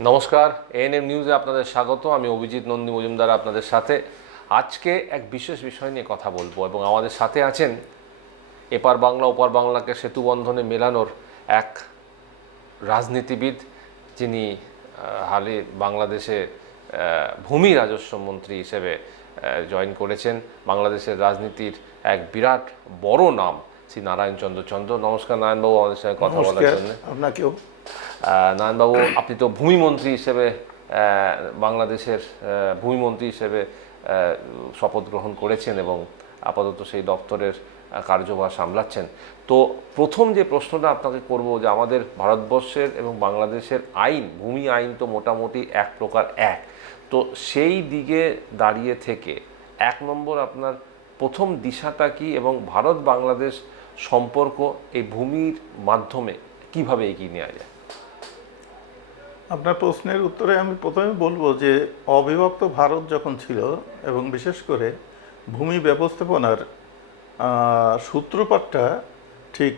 নমস্কার এএনএম নিউজে আপনাদের স্বাগত। আমি অভিজিৎ নন্দী মজুমদার আপনাদের সাথে। আজকে এক বিশেষ বিষয় নিয়ে কথা বলব এবং আমাদের সাথে আছেন এপার বাংলা ওপার বাংলাকে সেতু বন্ধনে মেলানোর এক রাজনীতিবিদ যিনি হালে বাংলাদেশে ভূমি রাজস্ব মন্ত্রী হিসেবে জয়েন করেছেন। বাংলাদেশের রাজনীতির এক বিরাট বড় নাম শ্রী নারায়ণ চন্দ্র। চন্দ্র নমস্কার নারায়ণবাবু আমাদের সঙ্গে কথা বলার জন্য। আপনাকেও। আহ, নারায়ণবাবু আপনি তো ভূমিমন্ত্রী হিসেবে বাংলাদেশের ভূমিমন্ত্রী হিসেবে শপথ গ্রহণ করেছেন এবং আপাতত সেই দপ্তরের কার্যভার সামলাচ্ছেন। তো প্রথম যে প্রশ্নটা আপনাকে করব যে আমাদের ভারতবর্ষের এবং বাংলাদেশের আইন ভূমি আইন তো মোটামুটি এক প্রকার এক। তো সেই দিকে দাঁড়িয়ে থেকে এক নম্বর আপনার প্রথম দিশাটা কি এবং ভারত বাংলাদেশ সম্পর্ক এই ভূমির মাধ্যমে কীভাবে এগিয়ে নেওয়া যায়? আপনার প্রশ্নের উত্তরে আমি প্রথমে বলব যে অবিভক্ত ভারত যখন ছিল, এবং বিশেষ করে ভূমি ব্যবস্থাপনার সূত্রপাতটা ঠিক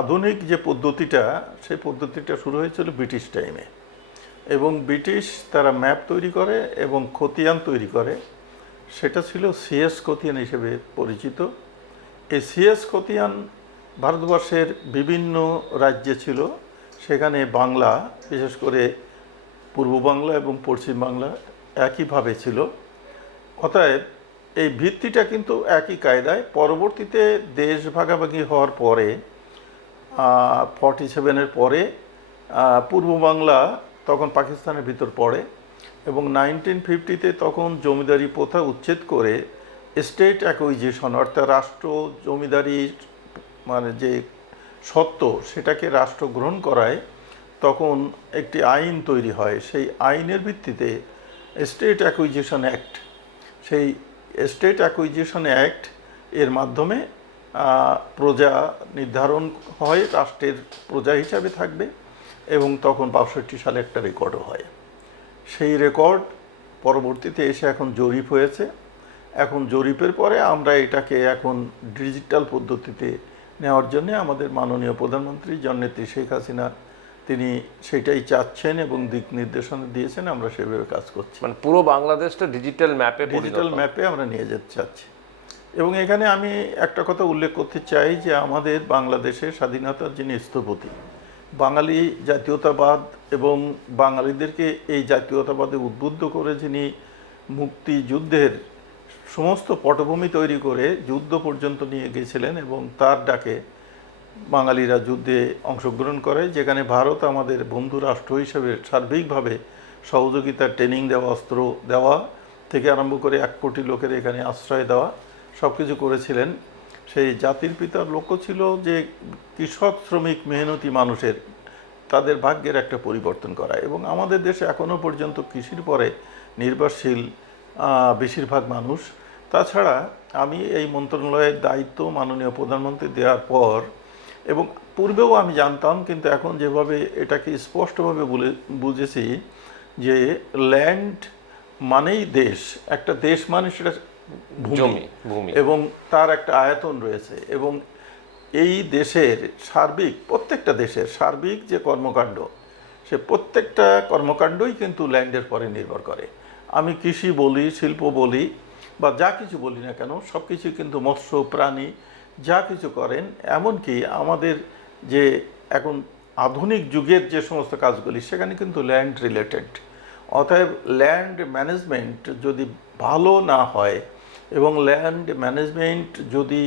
আধুনিক যে পদ্ধতিটা, সেই পদ্ধতিটা শুরু হয়েছিল ব্রিটিশ টাইমে এবং ব্রিটিশ তারা ম্যাপ তৈরি করে এবং খতিয়ান তৈরি করে। সেটা ছিল সিএস খতিয়ান হিসেবে পরিচিত। এই সিএস খতিয়ান ভারতবর্ষের বিভিন্ন রাজ্যে ছিল। সেখানে বাংলা, বিশেষ করে পূর্ব বাংলা এবং পশ্চিম বাংলা একইভাবে ছিল। অতএব এই ভিত্তিটা কিন্তু একই কায়দায়। পরবর্তীতে দেশ ভাগাভাগি হওয়ার পরে ফর্টি সেভেনের পরে পূর্ব বাংলা তখন পাকিস্তানের ভিতর পড়ে এবং নাইনটিন ফিফটিতে তখন জমিদারি প্রথা উচ্ছেদ করে স্টেট অ্যাকুইজিশন অর্থাৎ রাষ্ট্র জমিদারি মানে যে সত্ত্ব সেটাকে রাষ্ট্র গ্রহণ করায় তখন একটি আইন তৈরি হয়। সেই আইনের ভিত্তিতে স্টেট অ্যাকুইজিশন অ্যাক্ট সেই স্টেট অ্যাকুইজিশন অ্যাক্ট এর মাধ্যমে প্রজা নির্ধারণ হয়, রাষ্ট্রের প্রজা হিসাবে থাকবে এবং তখন বাষট্টি সালে একটা রেকর্ডও হয়। সেই রেকর্ড পরবর্তীতে এসে এখন জরিপ হয়েছে। এখন জরিপের পরে আমরা এটাকে এখন ডিজিটাল পদ্ধতিতে নেওয়ার জন্য আমাদের মাননীয় প্রধানমন্ত্রী জননেত্রী শেখ হাসিনা তিনি সেটাই চাচ্ছেন এবং দিক নির্দেশনা দিয়েছেন আমরা সেভাবে কাজ করছি। মানে পুরো বাংলাদেশটা ডিজিটাল ম্যাপে ডিজিটাল ম্যাপে আমরা নিয়ে যেতে চাচ্ছি। এবং এখানে আমি একটা কথা উল্লেখ করতে চাই যে আমাদের বাংলাদেশের স্বাধীনতার যিনি স্থপতি বাঙালি জাতীয়তাবাদ এবং বাঙালিদেরকে এই জাতীয়তাবাদে উদ্বুদ্ধ করে যিনি মুক্তিযুদ্ধের সমস্ত পটভূমি তৈরি করে যুদ্ধ পর্যন্ত নিয়ে গিয়েছিলেন এবং তার ডাকে বাঙালিরা যুদ্ধে অংশগ্রহণ করে, যেখানে ভারত আমাদের বন্ধু রাষ্ট্র হিসেবে সার্বিকভাবে সহযোগিতার ট্রেনিং দেওয়া, অস্ত্র দেওয়া থেকে আরম্ভ করে এক কোটি লোকের এখানে আশ্রয় দেওয়া সব কিছু করেছিলেন। সেই জাতির পিতার লক্ষ্য ছিল যে কৃষক, শ্রমিক, মেহনতি মানুষের তাদের ভাগ্যের একটা পরিবর্তন করা এবং আমাদের দেশে এখনও পর্যন্ত কৃষির পরে নির্ভরশীল বেশিরভাগ মানুষ তাছাড়া আমি এই মন্ত্রণালয়ের দায়িত্ব মাননীয় প্রধানমন্ত্রী দেওয়ার পর এবং পূর্বেও আমি জানতাম কিন্তু এখন যেভাবে এটাকে স্পষ্টভাবে বলে বুঝেছি যে ল্যান্ড মানেই দেশ একটা দেশ মানে সেটা ভূমি এবং তার একটা আয়তন রয়েছে এবং এই দেশের সার্বিক প্রত্যেকটা দেশের সার্বিক যে কর্মকাণ্ড সে প্রত্যেকটা কর্মকাণ্ডই কিন্তু ল্যান্ডের পরে নির্ভর করে। আমি কৃষি বলি শিল্প বলি বা যা কিছু বলি না কেন, সব কিছু কিন্তু মৎস্য, প্রাণী, যা কিছু করেন, এমনকি আমাদের যে এখন আধুনিক যুগের যে সমস্ত কাজগুলি, সেখানে কিন্তু ল্যান্ড রিলেটেড অতএব ল্যান্ড ম্যানেজমেন্ট যদি ভালো না হয় এবং ল্যান্ড ম্যানেজমেন্ট যদি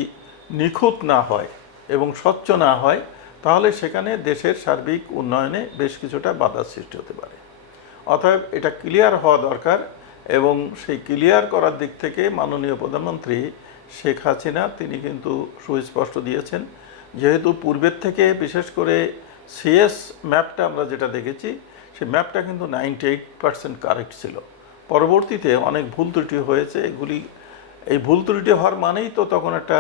নিখুঁত না হয় এবং স্বচ্ছ না হয়, তাহলে সেখানে দেশের সার্বিক উন্নয়নে বেশ কিছুটা বাধার সৃষ্টি হতে পারে। অতএব এটা ক্লিয়ার হওয়া দরকার। এবং সেই ক্লিয়ার করার দিক থেকে মাননীয় প্রধানমন্ত্রী শেখ হাসিনা, তিনি কিন্তু সুস্পষ্ট দিয়েছেন। যেহেতু পূর্বের থেকে বিশেষ করে সিএস ম্যাপটা আমরা যেটা দেখেছি, সেই ম্যাপটা কিন্তু নাইনটি এইট পার্সেন্ট কারেক্ট ছিল। পরবর্তীতে অনেক ভুল ত্রুটি হয়েছে, এগুলি, এই ভুল ত্রুটি হওয়ার মানেই তো তখন একটা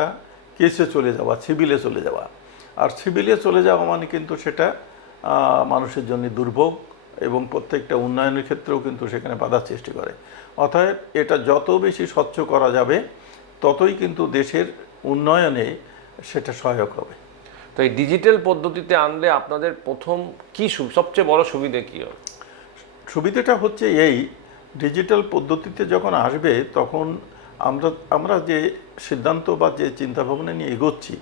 কেসে চলে যাওয়া, সিভিলে চলে যাওয়া। আর সিভিলে চলে যাওয়া মানে কিন্তু সেটা মানুষের জন্য দুর্ভোগ। এবং প্রত্যেকটা উন্নয়নের ক্ষেত্রেও কিন্তু সেখানে বাধা সৃষ্টি করে। অতএব এটা যত বেশি স্বচ্ছ করা যাবে ততই কিন্তু দেশের উন্নয়নে সেটা সহায়ক হবে। তো এই ডিজিটাল পদ্ধতিতে আনলে আপনাদের প্রথম কি সবচেয়ে বড় সুবিধে কী হবে? সুবিধাটা হচ্ছে এই ডিজিটাল পদ্ধতিতে যখন আসবে তখন আমরা আমরা যে সিদ্ধান্ত বা যে চিন্তাভাবনা নিয়ে এগোচ্ছি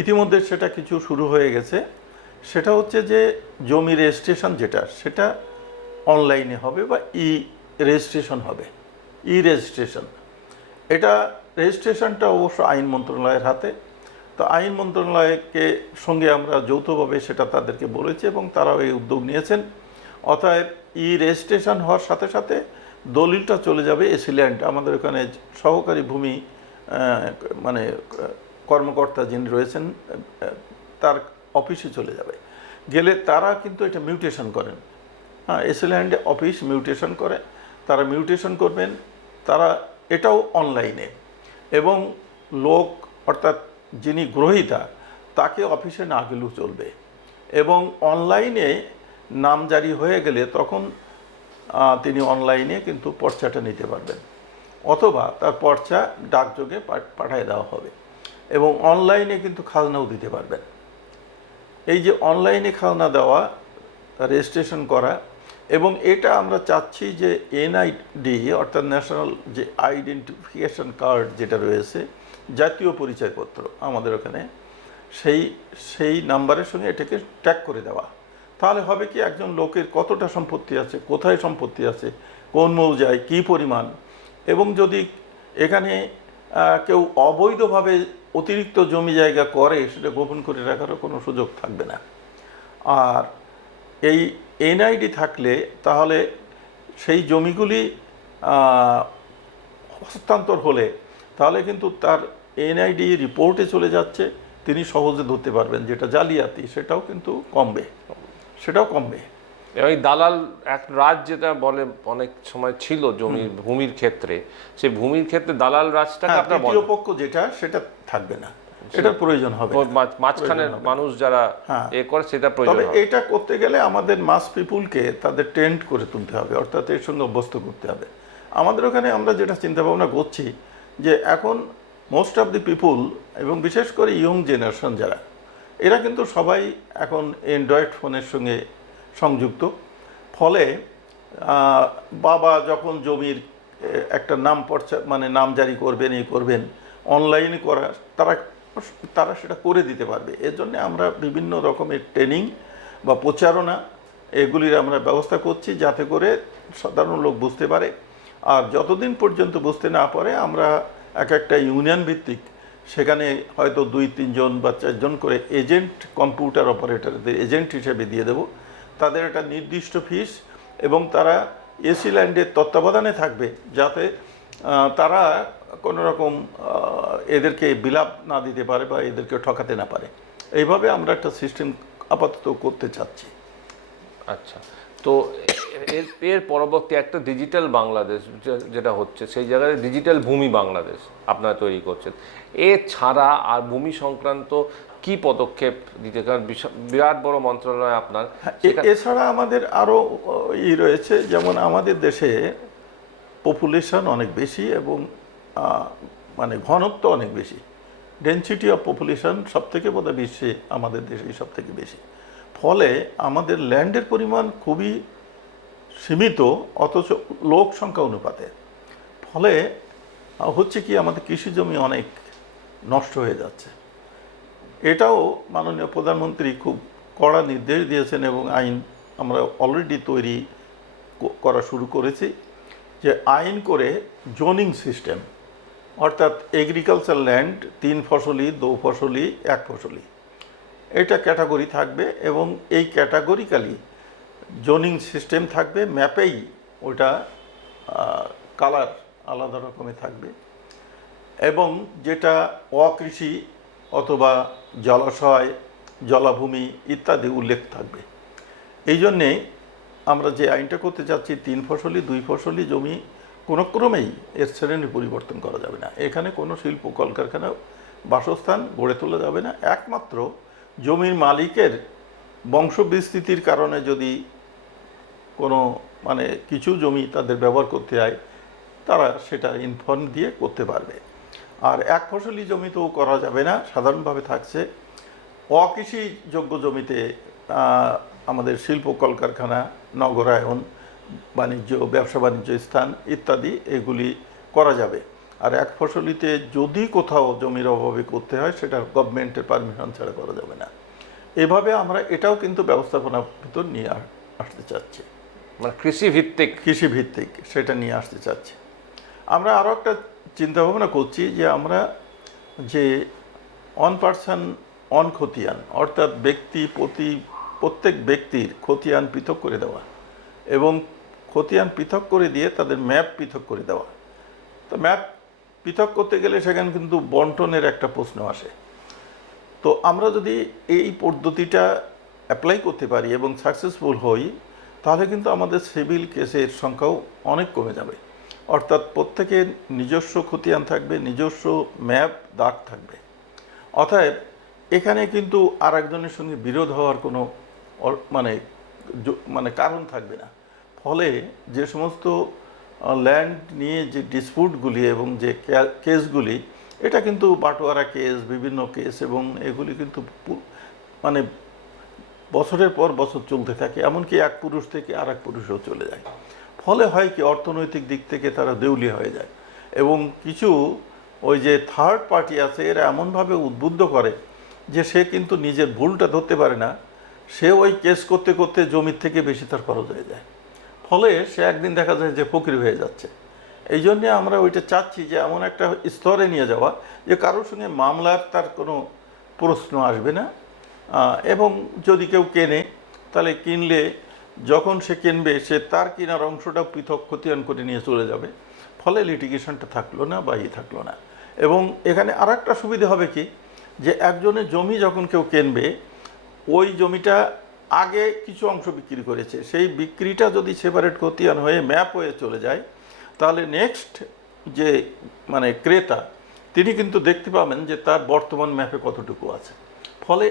ইতিমধ্যে সেটা কিছু শুরু হয়ে গেছে। সেটা হচ্ছে যে জমি রেজিস্ট্রেশন যেটা, সেটা অনলাইনে হবে বা ই রেজিস্ট্রেশন হবে ই রেজিস্ট্রেশন এটা রেজিস্ট্রেশনটা অবশ্য আইন মন্ত্রণালয়ের হাতে। তো আইন মন্ত্রণালয়কে সঙ্গে আমরা যৌথভাবে সেটা তাদেরকে বলেছি এবং তারাও এই উদ্যোগ নিয়েছেন। অতএব ই রেজিস্ট্রেশন হওয়ার সাথে সাথে দলিলটা চলে যাবে এসিল্যান্ড। আমাদের ওখানে সহকারী ভূমি মানে কর্মকর্তা যিনি রয়েছেন তার অফিসে চলে যাবে। গেলে তারা কিন্তু এটা মিউটেশন করেন। হ্যাঁ এসিল্যান্ডে অফিস মিউটেশন করে, তারা মিউটেশন করবেন, তারা এটাও অনলাইনে এবং লোক, অর্থাৎ যিনি গ্রহীতা, তাকে অফিসে না গেলেও চলবে। এবং অনলাইনে নাম জারি হয়ে গেলে তখন তিনি অনলাইনে কিন্তু পর্চাটা নিতে পারবেন। অথবা তার পর্চা ডাকযোগে পাঠিয়ে দেওয়া হবে। এবং অনলাইনে কিন্তু খাজনাও দিতে পারবেন। এই যে অনলাইনে খাজনা দেওয়া, রেজিস্ট্রেশন করা এবং এটা আমরা চাচ্ছি যে এনআইডি, অর্থাৎ ন্যাশনাল যে আইডেন্টিফিকেশন কার্ড যেটা রয়েছে, জাতীয় পরিচয়পত্র আমাদের ওখানে, সেই সেই নাম্বারের সঙ্গে এটাকে ট্যাগ করে দেওয়া। তাহলে হবে কি একজন লোকের কতটা সম্পত্তি আছে, কোথায় সম্পত্তি আছে, কোন মৌজায়, কী পরিমাণ এবং যদি এখানে কেউ অবৈধভাবে অতিরিক্ত জমি জায়গা করে, সেটা গোপন করে রাখারও কোনো সুযোগ থাকবে না। আর এই এনআইডি থাকলে তাহলে সেই জমিগুলি হস্তান্তর হলে তাহলে কিন্তু তার এনআইডি রিপোর্টে চলে যাচ্ছে, তিনি সহজে ধরতে পারবেন, যেটা জালিয়াতি, সেটাও কিন্তু কমবে। সেটাও কমবে। এই দালাল এক রাজ যেটা বলে অনেক সময় ছিল জমির ভূমির ক্ষেত্রে সেই ভূমির ক্ষেত্রে দালাল রাজটাকে হ্যাঁ, আপনার পক্ষ যেটা সেটা থাকবে না এটার প্রয়োজন হবে। মাঝখানের মানুষ যারা হ্যাঁ। এ করে সেটা প্রয়োজন তবে। এটা করতে গেলে আমাদের মাস পিপুলকে তাদের ট্রেন্ড করে তুলতে হবে অর্থাৎ এর সঙ্গে অভ্যস্ত করতে হবে আমাদের ওখানে আমরা যেটা চিন্তা ভাবনা করছি যে এখন মোস্ট অফ দি পিপুল এবং বিশেষ করে ইয়ং জেনারেশন যারা এরা কিন্তু সবাই এখন অ্যান্ড্রয়েড ফোনের সঙ্গে সংযুক্ত। ফলে বাবা যখন জমির একটা নাম পর্চা মানে নাম জারি করবেন এই করবেন অনলাইনে করা, তারা তারা সেটা করে দিতে পারবে। এর জন্য আমরা বিভিন্ন রকমের ট্রেনিং বা প্রচারণা, এগুলির আমরা ব্যবস্থা করছি যাতে করে সাধারণ লোক বুঝতে পারে। আর যতদিন পর্যন্ত বুঝতে না পারে, আমরা এক একটা ইউনিয়ন ভিত্তিক, সেখানে হয়তো দুই, তিনজন বা চারজন করে এজেন্ট কম্পিউটার অপারেটরদের এজেন্ট হিসেবে দিয়ে দেব। তাদের একটা নির্দিষ্ট ফিস এবং তারা এসি ল্যান্ডের তত্ত্বাবধানে থাকবে যাতে তারা কোনো রকম এদেরকে বিলাপ না দিতে পারে বা এদেরকে ঠকাতে না পারে। এইভাবে আমরা একটা সিস্টেম আপাতত করতে চাচ্ছি। আচ্ছা। তো এর এর পরবর্তী একটা ডিজিটাল বাংলাদেশ যেটা হচ্ছে সেই জায়গায় ডিজিটাল ভূমি বাংলাদেশ আপনারা তৈরি করছেন। এছাড়া আর ভূমি সংক্রান্ত কি পদক্ষেপ দিতে কারণ বিরাট বড় মন্ত্রণালয় আপনার এছাড়া আমাদের আরও ই রয়েছে যেমন আমাদের দেশে পপুলেশন অনেক বেশি এবং মানে ঘনত্ব অনেক বেশি। ডেনসিটি অফ পপুলেশন সব থেকে বোধহয় বিশ্বে আমাদের দেশেই সব থেকে বেশি। ফলে আমাদের ল্যান্ডের পরিমাণ খুবই সীমিত, অথচ লোক সংখ্যা অনুপাতে। ফলে হচ্ছে কি আমাদের কৃষি জমি অনেক নষ্ট হয়ে যাচ্ছে। এটাও মাননীয় প্রধানমন্ত্রী খুব কড়া নির্দেশ দিয়েছেন এবং আইন আমরা অলরেডি তৈরি করা শুরু করেছি যে আইন করে জোনিং সিস্টেম অর্থাৎ এগ্রিকালচার ল্যান্ড তিন ফসলি, দো ফসলি, এক ফসলি। এটা ক্যাটাগরি থাকবে এবং এই ক্যাটাগরিক্যালি জোনিং সিস্টেম থাকবে, ম্যাপেই ওটা কালার আলাদা রকমের থাকবে। এবং যেটা অকৃষি অথবা জলাশয়, জলাভূমি ইত্যাদি উল্লেখ থাকবে। এই জন্যে আমরা যে আইনটা করতে চাচ্ছি, তিন ফসলি, দুই ফসলি জমি, কোনো ক্রমেই এর শ্রেণি পরিবর্তন করা যাবে না। এখানে কোনো শিল্প কলকারখানা, বাসস্থান গড়ে তোলা যাবে না। একমাত্র জমির মালিকের বংশ বিস্তৃতির কারণে যদি কোনো মানে কিছু জমি তাদের ব্যবহার করতে হয়, তারা সেটা ইনফর্ম দিয়ে করতে পারবে। আর এক ফসলি জমিতেও করা যাবে না, সাধারণভাবে থাকছে। অকৃষিযোগ্য জমিতে আমাদের শিল্প কলকারখানা, নগরায়ন, বাণিজ্য ব্যবসা বাণিজ্য স্থান ইত্যাদি এগুলি করা যাবে। আর এক ফসলিতে যদি কোথাও জমির অভাবে করতে হয় সেটা গভর্নমেন্টের পারমিশন ছাড়া করা যাবে না। এভাবে আমরা এটাও কিন্তু ব্যবস্থাপনার ভিতর নিয়ে আসতে চাচ্ছি। মানে কৃষি ভিত্তিক কৃষি ভিত্তিক সেটা নিয়ে আসতে চাচ্ছি। আমরা আরও একটা চিন্তা ভাবনা করছি যে আমরা যে অন পার্সন অন খতিয়ান অর্থাৎ ব্যক্তি প্রতি প্রত্যেক ব্যক্তির খতিয়ান পৃথক করে দেওয়া এবং খতিয়ান পৃথক করে দিয়ে তাদের ম্যাপ পৃথক করে দেওয়া। তো ম্যাপ পৃথক করতে গেলে সেখানে কিন্তু বন্টনের একটা প্রশ্ন আসে। তো আমরা যদি এই পদ্ধতিটা অ্যাপ্লাই করতে পারি এবং সাকসেসফুল হই, তাহলে কিন্তু আমাদের সিভিল কেসের সংখ্যাও অনেক কমে যাবে। অর্থাৎ প্রত্যেকের নিজস্ব খতিয়ান থাকবে, নিজস্ব ম্যাপ দাগ থাকবে। অতএব এখানে কিন্তু আর একজনের সঙ্গে বিরোধ হওয়ার কোনো মানে মানে কারণ থাকবে না। ফলে যে সমস্ত ল্যান্ড নিয়ে যে ডিসপুটগুলি এবং যে কেসগুলি এটা কিন্তু বাটোয়ারা কেস বিভিন্ন কেস এবং এগুলি কিন্তু মানে বছরের পর বছর চলতে থাকে, এমনকি এক পুরুষ থেকে আর এক পুরুষও চলে যায়। ফলে হয় কি, অর্থনৈতিক দিক থেকে তারা দেউলিয়া হয়ে যায় এবং কিছু ওই যে থার্ড পার্টি আছে, এরা এমনভাবে উদ্বুদ্ধ করে যে সে কিন্তু নিজের ভুলটা ধরতে পারে না, সে ওই কেস করতে করতে জমির থেকে বেশি তার খরচ হয়ে যায়। ফলে সে একদিন দেখা যায় যে ফকির হয়ে যাচ্ছে। এই জন্যে আমরা ওইটা চাচ্ছি যে এমন একটা স্তরে নিয়ে যাওয়া যে কারোর সঙ্গে মামলার তার কোনো প্রশ্ন আসবে না। এবং যদি কেউ কেনে, তাহলে কিনলে যখন সে কিনবে, সে তার কেনার অংশটা পৃথক খতিয়ান করে নিয়ে চলে যাবে। ফলে লিটিগেশনটা থাকল না বা ই থাকল না। এবং এখানে আর একটা সুবিধা হবে কি? যে একজনের জমি যখন কেউ কিনবে, ওই জমিটা আগে কিছু অংশ বিক্রি করেছে। সেই বিক্রিটা যদি সেপারেট খতিয়ান হয়ে ম্যাপ হয়ে চলে যায় তাহলে নেক্সট যে মানে ক্রেতা তিনি কিন্তু দেখতে পাবেন যে তার বর্তমান ম্যাপে কতটুকু আছে। ফলে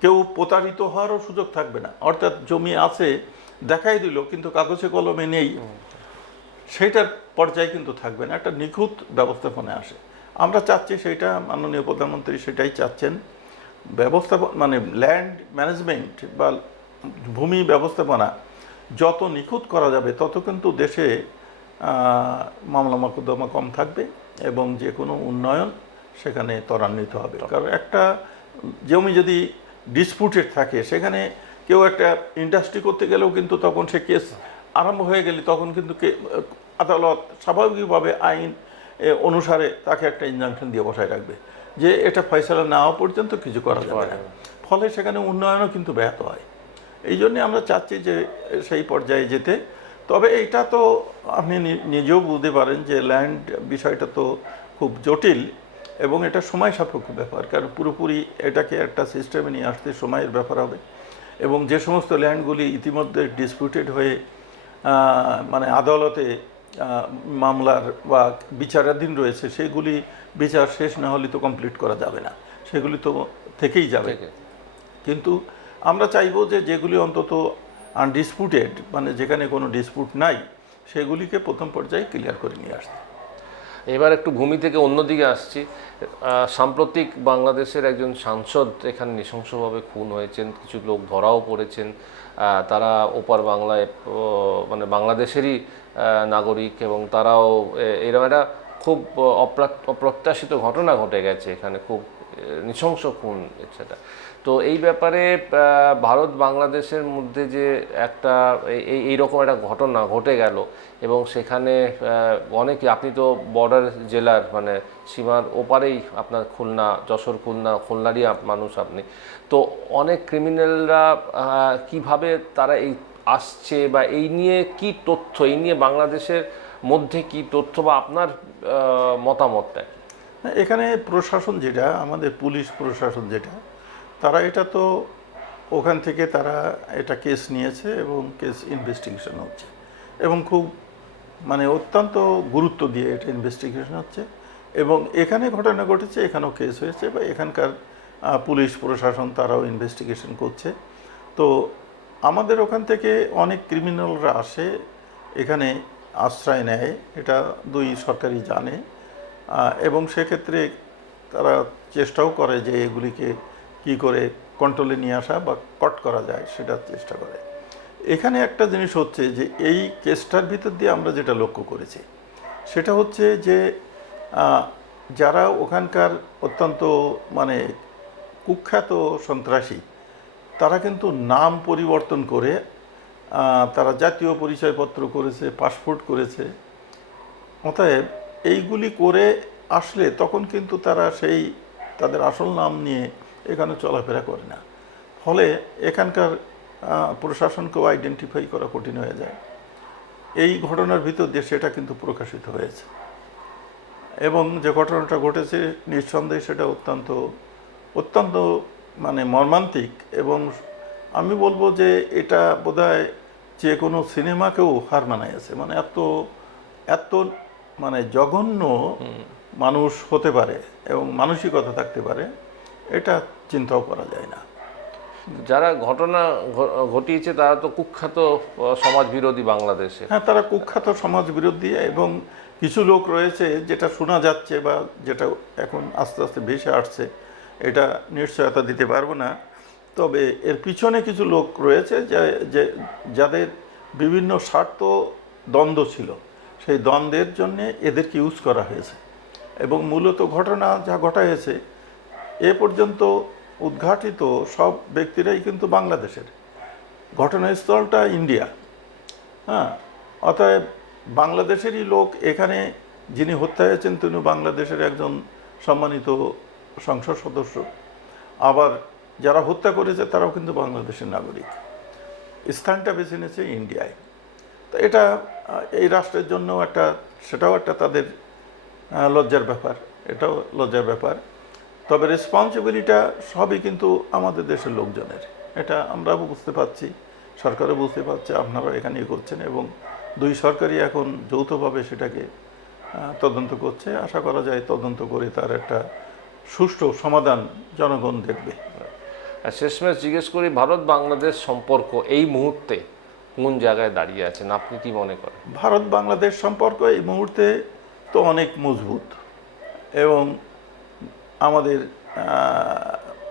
কেউ প্রতারিত হওয়ারও সুযোগ থাকবে না। অর্থাৎ জমি আছে দেখাই দিল কিন্তু কাগজে কলমে নেই। সেইটার পর্যায়ে কিন্তু থাকবে না। একটা নিখুঁত ব্যবস্থাপনা আসে। আমরা চাচ্ছি সেটা মাননীয় প্রধানমন্ত্রী সেটাই চাচ্ছেন। ব্যবস্থাপনা মানে ল্যান্ড ম্যানেজমেন্ট বা ভূমি ব্যবস্থাপনা যত নিখুঁত করা যাবে তত কিন্তু দেশে মামলা মোকদ্দমা কম থাকবে এবং যে কোনো উন্নয়ন সেখানে ত্বরান্বিত হবে। কারণ একটা জমি যদি ডিসপুটেড থাকে সেখানে কেউ একটা ইন্ডাস্ট্রি করতে গেলেও কিন্তু তখন সে কেস আরম্ভ হয়ে গেলে তখন কিন্তু কে- আদালত স্বাভাবিকভাবে আইন অনুসারে তাকে একটা ইনজাংশন দিয়ে বসায় রাখবে। যে এটা ফয়সালা না হওয়া পর্যন্ত কিছু করা যাবে না। ফলে সেখানে উন্নয়নও কিন্তু ব্যাহত হয়। এই জন্যে আমরা চাচ্ছি যে সেই পর্যায়ে যেতে। তবে এটা তো আপনি নিজেও বুঝতে পারেন যে ল্যান্ড বিষয়টা তো খুব জটিল এবং এটা সময় সাপেক্ষ ব্যাপার। কারণ পুরোপুরি এটাকে একটা সিস্টেমে নিয়ে আসতে সময়ের ব্যাপার হবে এবং যে সমস্ত ল্যান্ডগুলি ইতিমধ্যে ডিসপিউটেড হয়ে মানে আদালতে মামলার বা বিচারাধীন রয়েছে সেগুলি বিচার শেষ না হলে তো কমপ্লিট করা যাবে না। সেগুলি তো থেকেই যাবে। কিন্তু আমরা চাইব যে যেগুলি অন্তত আনডিসপুটেড মানে যেখানে কোনো ডিসপুট নাই সেগুলিকে প্রথম পর্যায়ে ক্লিয়ার করে নিয়ে আসতে। এবার একটু ভূমি থেকে অন্যদিকে আসছি। সাম্প্রতিক বাংলাদেশের একজন সাংসদ এখানে নৃশংসভাবে খুন হয়েছেন কিছু লোক ধরাও পড়েছেন। তারা ওপার বাংলায় মানে বাংলাদেশেরই নাগরিক এবং তারাও এরকম একটা খুব অপ্রা- অপ্রত্যাশিত ঘটনা ঘটে গেছে এখানে। খুব নৃশংস খুন এটসেট্রা তো এই ব্যাপারে ভারত বাংলাদেশের মধ্যে যে একটা, এই- এই এইরকম একটা ঘটনা ঘটে গেল এবং সেখানে অনেক, আপনি তো বর্ডার জেলার মানে সীমার ওপারেই আপনার খুলনা, যশোর খুলনা, খুলনারই মানুষ আপনি। তো অনেক ক্রিমিনালরা কীভাবে তারা এই আসছে বা এই নিয়ে কি তথ্য, এই নিয়ে বাংলাদেশের মধ্যে কি তথ্য বা আপনার মতামতটা? এখানে প্রশাসন যেটা, আমাদের পুলিশ প্রশাসন যেটা, তারা এটা তো ওখান থেকে তারা এটা কেস নিয়েছে এবং কেস ইনভেস্টিগেশন হচ্ছে। এবং খুব মানে অত্যন্ত গুরুত্ব দিয়ে এটা ইনভেস্টিগেশন হচ্ছে। এবং এখানে ঘটনা ঘটেছে, এখানেও কেস হয়েছে, বা এখানকার পুলিশ প্রশাসন তারাও ইনভেস্টিগেশন করছে। তো আমাদের ওখান থেকে অনেক ক্রিমিনালরা আসে, এখানে আশ্রয় নেয়, এটা দুই সরকারই জানে। এবং সেক্ষেত্রে তারা চেষ্টাও করে যে এগুলিকে কি করে কন্ট্রোলে নিয়ে আসা বা কট করা যায়, সেটার চেষ্টা করে। এখানে একটা জিনিস হচ্ছে যে এই কেসটার ভিতর দিয়ে আমরা যেটা লক্ষ্য করেছি, সেটা হচ্ছে যে যারা ওখানকার অত্যন্ত মানে কুখ্যাত সন্ত্রাসী, তারা কিন্তু নাম পরিবর্তন করে তারা জাতীয় পরিচয়পত্র করেছে পাসপোর্ট করেছে। অতএব এইগুলি করে আসলে তখন কিন্তু তারা সেই তাদের আসল নাম নিয়ে এখানে চলাফেরা করে না। ফলে এখানকার প্রশাসনকেও আইডেন্টিফাই করা কঠিন হয়ে যায়। এই ঘটনার ভিতর দিয়ে সেটা কিন্তু প্রকাশিত হয়েছে। এবং যে ঘটনাটা ঘটেছে নিঃসন্দেহে সেটা অত্যন্ত অত্যন্ত মানে মর্মান্তিক এবং আমি বলব যে এটা বোধহয় যে কোনো সিনেমাকেও হার মানাইছে মানে এত এত মানে জঘন্য মানুষ হতে পারে এবং মানসিকতা থাকতে পারে এটা চিন্তাও করা যায় না। যারা ঘটনা ঘটিয়েছে তারা তো কুখ্যাত সমাজ বিরোধী বাংলাদেশে। হ্যাঁ তারা কুখ্যাত সমাজ বিরোধী এবং কিছু লোক রয়েছে যেটা শোনা যাচ্ছে বা যেটা এখন আস্তে আস্তে ভেসে আসছে এটা নিশ্চয়তা দিতে পারব না। তবে এর পিছনে কিছু লোক রয়েছে যে- যে যাদের বিভিন্ন স্বার্থ দ্বন্দ্ব ছিল। সেই দ্বন্দ্বের জন্য এদেরকে ইউজ করা হয়েছে। এবং মূলত ঘটনা যা ঘটা হয়েছে এ পর্যন্ত উদ্ঘাটিত সব ব্যক্তিরাই কিন্তু বাংলাদেশের। ঘটনাস্থলটা ইন্ডিয়া। হ্যাঁ অতএব বাংলাদেশেরই লোক এখানে যিনি হত্যা হয়েছেন, তিনি বাংলাদেশের একজন সম্মানিত সংসদ সদস্য। আবার যারা হত্যা করেছে, তারাও কিন্তু বাংলাদেশের নাগরিক। স্থানটা বেছে নিয়েছে ইন্ডিয়ায়। তো এটা এই রাষ্ট্রের জন্য একটা, সেটাও একটা তাদের লজ্জার ব্যাপার, এটাও লজ্জার ব্যাপার। তবে রেসপন্সিবিলিটা সবই কিন্তু আমাদের দেশের লোকজনের। এটা আমরাও বুঝতে পারছি, সরকারও বুঝতে পারছে আপনারা এখানে ইয়ে করছেন এবং দুই সরকারই এখন যৌথভাবে সেটাকে তদন্ত করছে। আশা করা যায় তদন্ত করে তার একটা সুষ্ঠু সমাধান জনগণ দেখবে। শেষমেশ জিজ্ঞেস করি ভারত বাংলাদেশ সম্পর্ক এই মুহূর্তে কোন জায়গায় দাঁড়িয়ে আছেন? আপনি কি মনে করেন? ভারত বাংলাদেশ সম্পর্ক এই মুহূর্তে তো অনেক মজবুত এবং আমাদের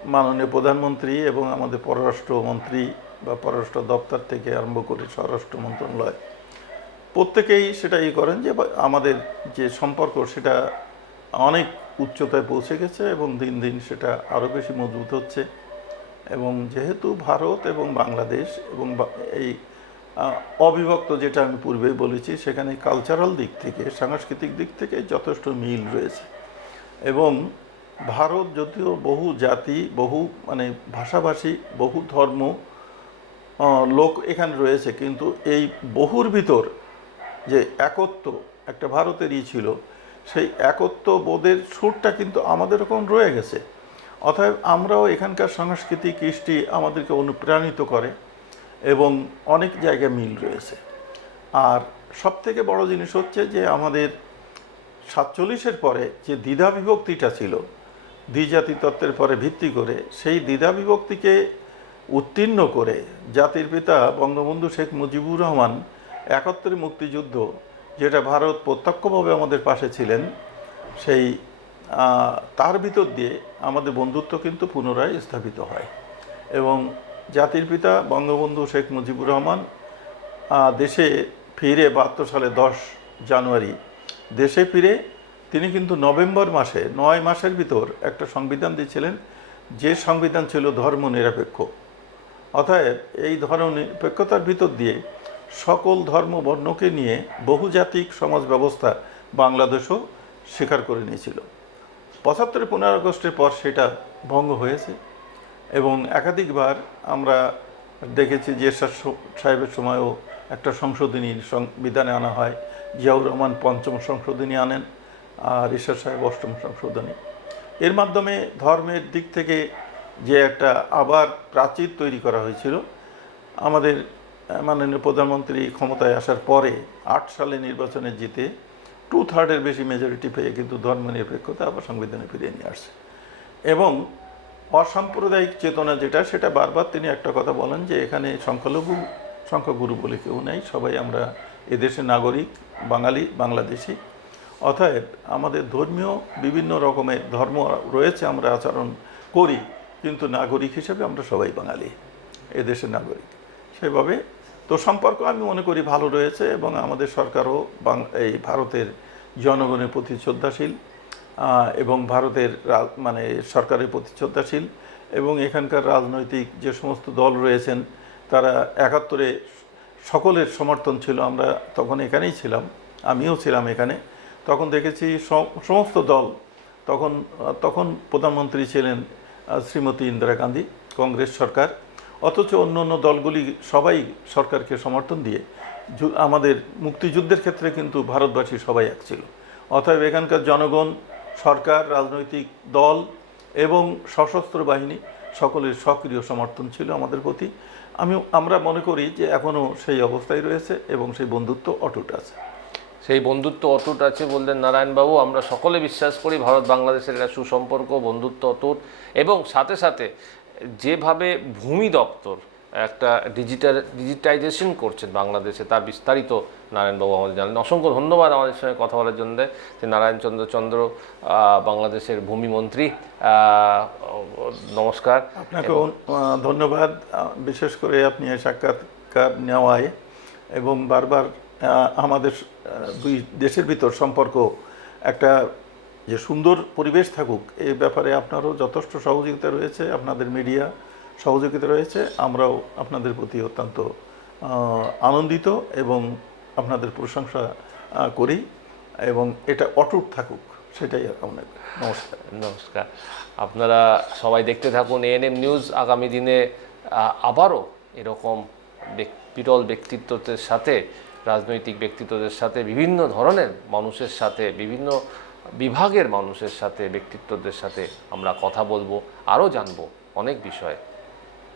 মাননীয় প্রধানমন্ত্রী এবং আমাদের পররাষ্ট্রমন্ত্রী বা পররাষ্ট্র দপ্তর থেকে আরম্ভ করে স্বরাষ্ট্র মন্ত্রণালয় প্রত্যেকেই সেটা ই করেন যে আমাদের যে সম্পর্ক সেটা অনেক উচ্চতায় পৌঁছে গেছে এবং দিন দিন সেটা আরও বেশি মজবুত হচ্ছে এবং যেহেতু ভারত এবং বাংলাদেশ এবং এই অবিভক্ত যেটা আমি পূর্বেই বলেছি, সেখানে কালচারাল দিক থেকে, সাংস্কৃতিক দিক থেকে যথেষ্ট মিল রয়েছে। এবং ভারত যদিও বহু জাতি, বহু মানে ভাষাভাষী, বহু ধর্ম লোক এখানে রয়েছে, কিন্তু এই বহুর ভিতর যে একত্ব একটা ভারতেরই ছিল, সেই একত্ব বোধের সুরটা কিন্তু আমাদের এখন রয়ে গেছে। অতএব আমরাও এখানকার সংস্কৃতি কৃষ্টি আমাদেরকে অনুপ্রাণিত করে। এবং অনেক জায়গায় মিল রয়েছে। আর সব থেকে বড় জিনিস হচ্ছে যে আমাদের সাতচল্লিশের পরে যে দ্বিধা বিভক্তিটা ছিল দ্বিজাতি তত্ত্বের পরে ভিত্তি করে, সেই দ্বিধা বিভক্তিকে উত্তীর্ণ করে জাতির পিতা বঙ্গবন্ধু শেখ মুজিবুর রহমান একাত্তরের মুক্তিযুদ্ধ, যেটা ভারত প্রত্যক্ষভাবে আমাদের পাশে ছিলেন, সেই তার ভিতর দিয়ে আমাদের বন্ধুত্ব কিন্তু পুনরায় স্থাপিত হয়। এবং জাতির পিতা, বঙ্গবন্ধু শেখ মুজিবুর রহমান দেশে ফিরে বাহাত্তর সালে দশ জানুয়ারি, দেশে ফিরে তিনি কিন্তু নভেম্বর মাসে, নয় মাসের ভিতর একটা সংবিধান দিয়েছিলেন, যে সংবিধান ছিল ধর্ম নিরপেক্ষ অতএব এই ধর্ম নিরপেক্ষতার ভিতর দিয়ে সকল ধর্ম বর্ণকে নিয়ে বহুজাতিক সমাজ ব্যবস্থা বাংলাদেশও স্বীকার করে নিয়েছিল। পঁচাত্তরের পনেরো আগস্টের পর সেটা ভঙ্গ হয়েছে। এবং একাধিকবার আমরা দেখেছি যে এরশাদ সাহেবের সময়ও একটা সংশোধনী সংবিধানে আনা হয়। জিয়াউর রহমান পঞ্চম সংশোধনী আনেন আর ঈশ্বর সাহেব অষ্টম সংশোধনী। এর মাধ্যমে ধর্মের দিক থেকে যে একটা আবার প্রাচীর তৈরি করা হয়েছিল, আমাদের মাননীয় প্রধানমন্ত্রী ক্ষমতায় আসার পরে আট সালে নির্বাচনে জিতে টু থার্ডের বেশি মেজরিটি পেয়ে কিন্তু ধর্ম নিরপেক্ষতা আবার সংবিধানে ফিরিয়ে নিয়ে আসছে। এবং অসাম্প্রদায়িক চেতনা যেটা, সেটা বারবার তিনি একটা কথা বলেন যে এখানে সংখ্যালঘু সংখ্যাগুরু বলে কেউ নেই, সবাই আমরা এদেশের নাগরিক, বাঙালি, বাংলাদেশি। অতএব আমাদের ধর্মীয় বিভিন্ন রকমের ধর্ম রয়েছে, আমরা আচরণ করি, কিন্তু নাগরিক হিসেবে আমরা সবাই বাঙালি এদেশের নাগরিক। সেভাবে তো সম্পর্ক আমি মনে করি ভালো রয়েছে এবং আমাদের সরকারও এই ভারতের জনগণের প্রতি শ্রদ্ধাশীল। এবং ভারতের মানে সরকারের প্রতি শ্রদ্ধাশীল এবং এখানকার রাজনৈতিক যে সমস্ত দল রয়েছেন, তারা একাত্তরে সকলের সমর্থন ছিল। আমরা তখন এখানেই ছিলাম, আমিও ছিলাম এখানে। তখন দেখেছি সমস্ত দল, তখন তখন প্রধানমন্ত্রী ছিলেন শ্রীমতী ইন্দিরা গান্ধী, কংগ্রেস সরকার। অথচ অন্য অন্য দলগুলি সবাই সরকারকে সমর্থন দিয়ে আমাদের মুক্তিযুদ্ধের ক্ষেত্রে কিন্তু ভারতবাসী সবাই এক ছিল। অতএব এখানকার জনগণ সরকার, রাজনৈতিক দল এবং সশস্ত্র বাহিনী সকলের সক্রিয় সমর্থন ছিল আমাদের প্রতি। আমি, আমরা মনে করি যে এখনও সেই অবস্থায় রয়েছে এবং সেই বন্ধুত্ব অটুট আছে। সেই বন্ধুত্ব অটুট আছে বললেন নারায়ণবাবু। আমরা সকলে বিশ্বাস করি ভারত বাংলাদেশের একটা সুসম্পর্ক, বন্ধুত্ব অটুট এবং সাথে সাথে যেভাবে ভূমি দপ্তর একটা ডিজিটাল ডিজিটাইজেশন করছেন বাংলাদেশে। তার বিস্তারিত নারায়ণবাবু আমাদের জানলেন। অসংখ্য ধন্যবাদ আমাদের সঙ্গে কথা বলার জন্য। যে নারায়ণচন্দ্র চন্দ্র বাংলাদেশের ভূমিমন্ত্রী নমস্কার। আপনাকে ধন্যবাদ। বিশেষ করে আপনি এই সাক্ষাৎকার নেওয়ায় এবং বারবার আমাদের দুই দেশের ভিতর সম্পর্ক একটা যে সুন্দর পরিবেশ থাকুক এই ব্যাপারে আপনারও যথেষ্ট সহযোগিতা রয়েছে আপনাদের মিডিয়া। সহযোগিতা রয়েছে। আমরাও আপনাদের প্রতি অত্যন্ত আনন্দিত এবং আপনাদের প্রশংসা করি এবং এটা অটুট থাকুক, সেটাই আপনার নমস্কার। নমস্কার। আপনারা সবাই দেখতে থাকুন এএনএম নিউজ আগামী দিনে আবারও এরকম বিরল ব্যক্তিত্বদের সাথে, রাজনৈতিক ব্যক্তিত্বদের সাথে, বিভিন্ন ধরনের মানুষের সাথে, বিভিন্ন বিভাগের মানুষের সাথে, ব্যক্তিত্বদের সাথে আমরা কথা বলব, আরও জানব অনেক বিষয়।